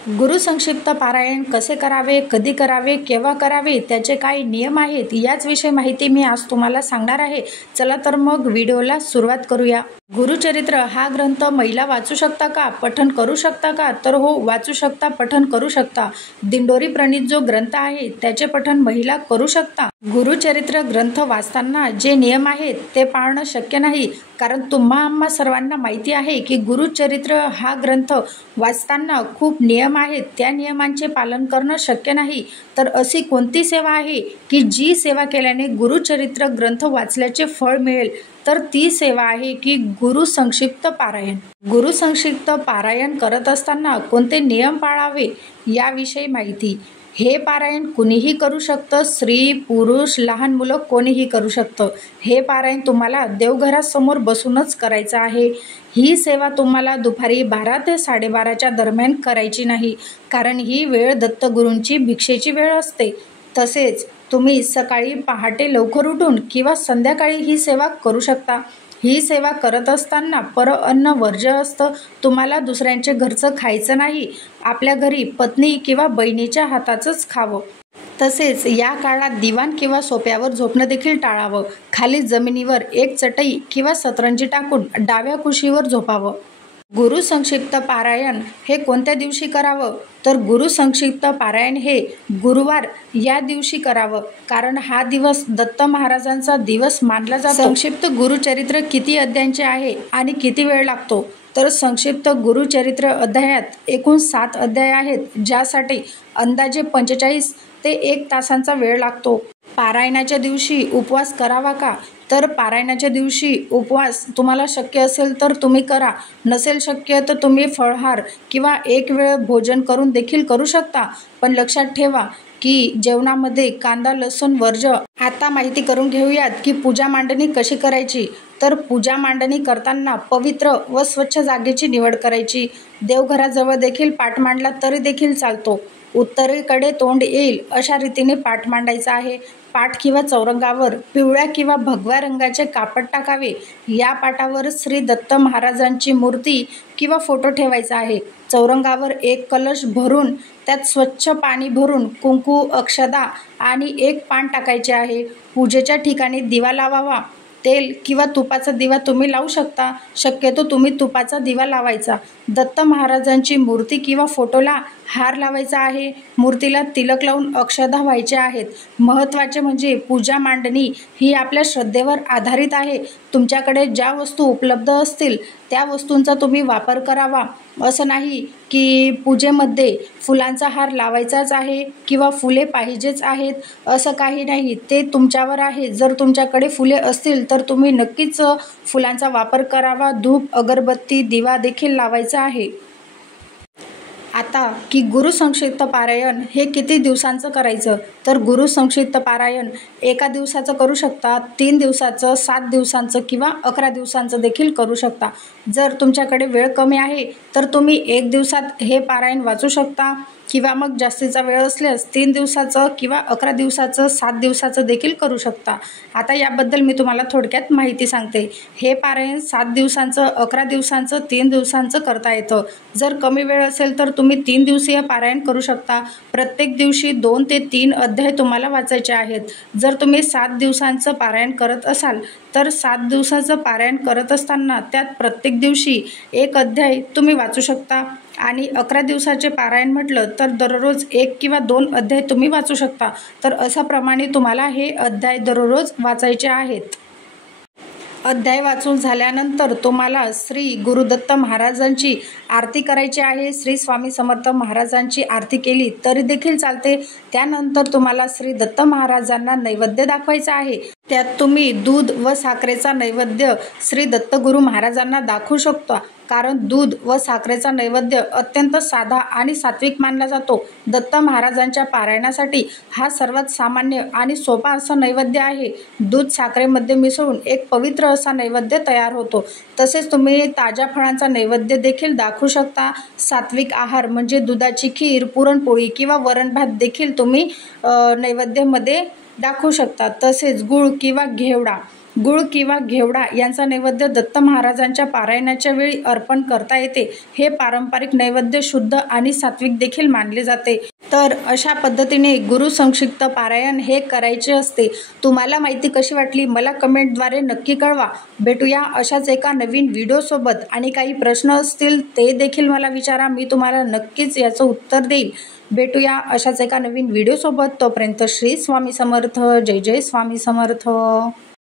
गुरु संक्षिप्त पारायण कसे करावे, कधी करावे, केव्हा करावे, त्याचे काही नियम आहेत याच विषयी माहिती मी आज तुम्हाला सांगणार आहे। चला तर मग व्हिडिओला सुरुवात करूया। गुरुचरित्र हा ग्रंथ महिला वाचू शकता का, पठण करू शकता का? तर हो, वाचू शकता, पठण करू शकता। दिंडोरी प्रणीत जो ग्रंथ आहे त्याचे पठण महिला करू शकता। गुरुचरित्र ग्रंथ वाचताना जे नियम आहेत ते पाळणं शक्य नाही, कारण आम्हा सर्वांना माहिती आहे की गुरुचरित्र हा ग्रंथ वाचताना खूप नियम आहेत, त्या नियमांचे पालन करणं शक्य नाही। तर अशी कोणती सेवा आहे की जी सेवा केल्याने गुरुचरित्र ग्रंथ वाचल्याचे फळ मिळेल? तर ती सेवा आहे की गुरु संक्षिप्त पारायण। गुरु संक्षिप्त पारायण करत असताना कोणते नियम पाळावे याविषयी माहिती। हे पारायण कुणीही करू शकतं, स्त्री पुरुष लहान मुलं कोणीही करू शकतं। हे पारायण तुम्हाला देवघरासमोर बसूनच करायचं आहे। ही सेवा तुम्हाला दुपारी 12 ते 12:30च्या दरम्यान करायची नाही, कारण ही वेळ दत्तगुरूंची भिक्षेची वेळ असते। तसेच तुम्ही सकाळी पहाटे लवकर उठून किंवा संध्याकाळी ही सेवा करू शकता। ही सेवा करत असताना परअन्न वर्ज्य असतं, तुम्हाला दुसऱ्यांचे घरचं खायचं नाही, आपल्या घरी पत्नी किंवा बहिणीच्या हाताचंच खावं। तसेच या काळात दिवाण किंवा सोप्यावर झोपणं देखील टाळावं। खाली जमिनीवर एक चटई किंवा सतरंजी टाकून डाव्या कुशीवर झोपावं। गुरु संक्षिप्त पारायण हे कोणत्या दिवशी करावं? तर गुरु संक्षिप्त पारायण हे गुरुवार या दिवशी करावं, कारण हा दिवस दत्त महाराजांचा दिवस मानला जातो। संक्षिप्त गुरुचरित्र किती अध्यायांचे आहे आणि किती वेळ लागतो? तर संक्षिप्त गुरुचरित्र अध्यायात एकूण 7 अध्याय आहेत, ज्यासाठी अंदाजे 45 ते 1 तासांचा वेळ लागतो। पारायणाच्या दिवशी उपवास करावा का? तर पारायणाच्या दिवशी उपवास तुम्हाला शक्य असेल तर तुम्ही करा, नसेल शक्य तर तुम्ही फळाहार किंवा एक वेळ भोजन करून देखील करू शकता। पण लक्षात ठेवा की जेवणामध्ये कांदा लसूण वर्ज्य। आता माहिती करून घेऊयात की पूजा मांडणी कशी करायची। तर पूजा मांडणी करताना पवित्र व स्वच्छ जागेची निवड करायची। देवघराजवळ देखील पाट मांडला तरी देखील चालतो। उत्तरेकडे तोंड येईल अशा रीतीने पाट मांडायचा आहे। पाट किंवा चौरंगावर पिवळ्या किंवा भगव्या रंगाचे कापड टाकावे। या पाटावर श्री दत्त महाराजांची मूर्ती किंवा फोटो ठेवायचा आहे। चौरंगावर एक कलश भरून त्यात स्वच्छ पाणी भरून कुंकू, अक्षदा आणि एक पान टाकायचे आहे। पूजेच्या ठिकाणी दिवा लावावा। तेल किंवा तुपाचा दिवा तुम्ही लावू शकता, शक्यतो तुम्ही तुपाचा दिवा लावायचा। दत्त महाराजांची मूर्ती किंवा फोटोला हार लावायचा आहे। मूर्तीला तिलक लावून अक्षदा व्हायच्या आहेत। महत्त्वाचे म्हणजे पूजा मांडणी ही आपल्या श्रद्धेवर आधारित आहे। तुमच्याकडे ज्या वस्तू उपलब्ध असतील त्या वस्तूंचा तुम्ही वापर करावा। असं नाही की पूजेमध्ये फुलांचा हार लावायचाच आहे किंवा फुले पाहिजेच आहेत, असं काही नाही, ते तुमच्यावर आहे। जर तुमच्याकडे फुले असतील तर तुम्ही नक्कीच फुलांचा वापर करावा। धूप, अगरबत्ती, दिवा देखील लावायचा आहे। आता की गुरु संक्षिप्त पारायण हे किती दिवसांचं करायचं? तर गुरु संक्षिप्त पारायण 1 दिवसाचं करू शकता, 3 दिवसाचं, 7 दिवसांचं किंवा 11 दिवसांचं देखील करू शकता। जर तुमच्याकडे वेळ कमी आहे तर तुम्ही 1 दिवसात हे पारायण वाचू शकता, किंवा मग जास्तीचा वेळ असल्यास 3 दिवसाचं किंवा 11 दिवसाचं, 7 दिवसाचं देखील करू शकता। आता याबद्दल मी तुम्हाला थोडक्यात माहिती सांगते। हे पारायण 7 दिवसांचं, 11 दिवसांचं, 3 दिवसांचं करता येतं। जर कमी वेळ असेल तर तुम्ही 3 दिवसीय पारायण करू शकता। प्रत्येक दिवशी 2 ते 3 अध्याय तुम्हाला वाचायचे आहेत। जर तुम्ही 7 दिवसांचं पारायण करत असाल तर 7 दिवसाचं पारायण करत असताना त्यात प्रत्येक दिवशी 1 अध्याय तुम्ही वाचू शकता। आणि 11 दिवसाचे पारायण म्हटलं तर दररोज 1 किंवा 2 अध्याय तुम्ही वाचू शकता। तर अशाप्रमाणे तुम्हाला हे अध्याय दररोज वाचायचे आहेत। अध्याय वाचून झाल्यानंतर तुम्हाला श्री गुरुदत्त महाराजांची आरती करायची आहे। श्री स्वामी समर्थ महाराजांची आरती केली तरी देखील चालते। त्यानंतर तुम्हाला श्री दत्त महाराजांना नैवेद्य दाखवायचा आहे। त्यात तुम्ही दूध व साखरेचा नैवेद्य श्री दत्तगुरू महाराजांना दाखवू शकता, कारण दूध व साखरेचा नैवेद्य अत्यंत साधा आणि सात्विक मानला जातो। दत्त महाराजांच्या पारायणासाठी हा सर्वात सामान्य आणि सोपा असा नैवेद्य आहे। दूध साखरेमध्ये मिसळून एक पवित्र असा नैवेद्य तयार होतो। तसेच तुम्ही ताज्या फळांचा नैवेद्य देखील दाखवू शकता। सात्विक आहार म्हणजे दुधाची खीर, पुरणपोळी किंवा वरण भात देखील तुम्ही नैवेद्यामध्ये दाखवू शकता। तसेच गूळ किंवा घेवडा गुळ किंवा घेवडा यांचा नैवेद्य दत्त महाराजांच्या पारायणाच्या वेळी अर्पण करता येते. हे पारंपरिक नैवेद्य शुद्ध आणि सात्विक देखील मानले जाते. तर अशा पद्धतीने गुरु संक्षिप्त पारायण हे करायचे असते. तुम्हाला माहिती कशी वाटली मला कमेंटद्वारे नक्की कळवा. भेटूया अशाच एका नवीन व्हिडिओसोबत. आणि काही प्रश्न असतील ते देखील मला विचारा, मी तुम्हाला नक्कीच याचं उत्तर देईल. भेटूया अशाच एका नवीन व्हिडिओसोबत. तोपर्यंत श्री स्वामी समर्थ. जय जय स्वामी समर्थ.